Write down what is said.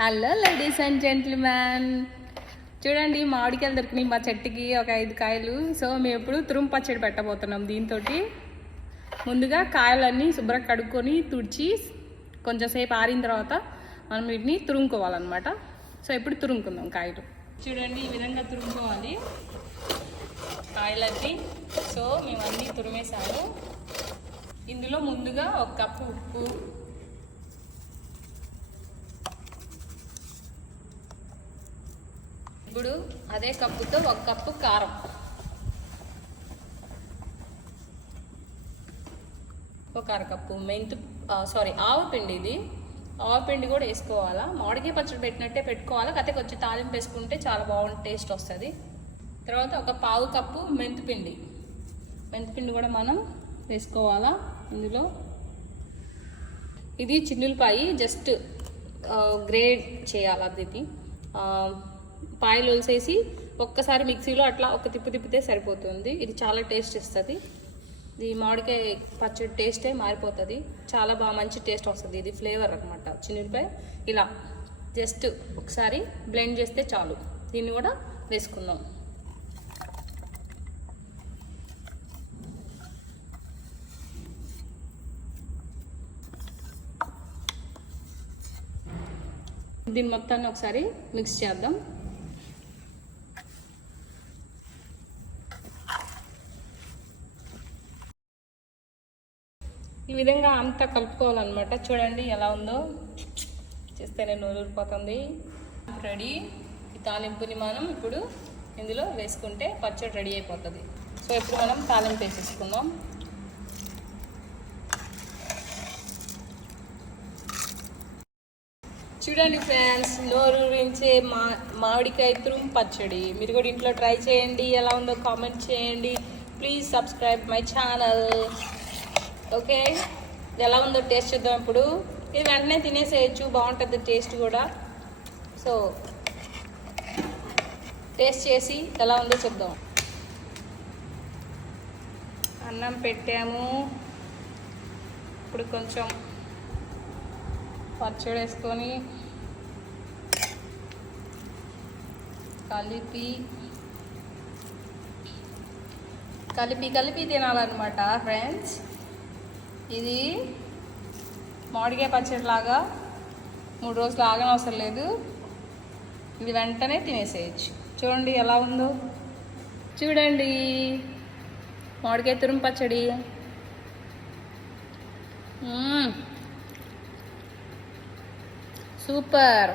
Hello ladies and gentlemen, చూడండి మామిడికాయలు దొరికినాయి మా చెట్టుకి ఒక 5 కాయలు. సో మేము ఎప్పుడు తురుము పచ్చడి పెట్టబోతున్నాం. దీంతో ముందుగా కాయలన్నీ శుభ్రంగా కడుక్కొని తుడిచి కొంచెం సేపు ఆరిన తర్వాత మనం వీటిని తురుముకోవాలన్నమాట. సో ఇప్పుడు తురుముకుందాం కాయలు. చూడండి ఈ విధంగా తురుముకోవాలి కాయలన్నీ. సో మేము అన్నీ తురిమేసాము. ఇందులో ముందుగా 1 కప్పు ఉప్పు, ఇప్పుడు అదే కప్పుతో 1 కప్పు కారం, ఒక అరకప్పు ఆవు పిండి. ఇది ఆవు పిండి కూడా వేసుకోవాలా. మామిడికాయ పచ్చడి పెట్టినట్టే పెట్టుకోవాలా, కథ కొంచెం తాలింపు వేసుకుంటే చాలా బాగుంటుంది, టేస్ట్ వస్తుంది. తర్వాత 1 కప్పు మెంతిపిండి కూడా మనం వేసుకోవాలా ఇందులో. ఇది చిన్నులపాయి, జస్ట్ గ్రేడ్ చేయాలి. అది పాయలు వలిసేసి ఒక్కసారి మిక్సీలో అట్లా ఒక తిప్పితే సరిపోతుంది. ఇది చాలా టేస్ట్ ఇస్తుంది. ఇది మామిడికాయ పచ్చడి టేస్టే మారిపోతుంది, చాలా బాగా మంచి టేస్ట్ వస్తుంది. ఇది ఫ్లేవర్ అనమాట చిన్నులపాయ. ఇలా జస్ట్ ఒకసారి బ్లెండ్ చేస్తే చాలు. దీన్ని కూడా వేసుకుందాం. దీన్ని మొత్తాన్ని ఒకసారి మిక్స్ చేద్దాం. ఈ విధంగా అంతా కలుపుకోవాలన్నమాట. చూడండి ఎలా ఉందో, చేస్తేనే నూరిపోతుంది. రెడీ. ఈ తాలింపుని మనం ఇప్పుడు ఇందులో వేసుకుంటే పచ్చడి రెడీ అయిపోతుంది. సో ఇప్పుడు మనం తాలింపు వేసేసుకుందాం. చూడండి ఫ్రెండ్స్, నోరూరించే మామిడికాయ తురుము పచ్చడి మీరు కూడా ఇంట్లో ట్రై చేయండి. ఎలా ఉందో కామెంట్ చేయండి. Please subscribe my channel. Okay, ఎలా ఉందో టేస్ట్ చూద్దాం. ఇప్పుడు ఇది వెంటనే తినేసేయచ్చు, బాగుంటుంది టేస్ట్ కూడా. సో టేస్ట్ చేసి ఎలా ఉందో చూద్దాం. అన్నం పెట్టాము, ఇప్పుడు కొంచెం పచ్చడి వేసుకొని కలిపి తినాలన్నమాట ఫ్రెండ్స్. ఇది మామిడికాయ పచ్చడి లాగా 3 రోజులు ఆగనవసరం లేదు. ఇది వెంటనే తినేసేయచ్చు. చూడండి ఎలా ఉందో. చూడండి మామిడికాయ తురుము పచ్చడి. సూపర్.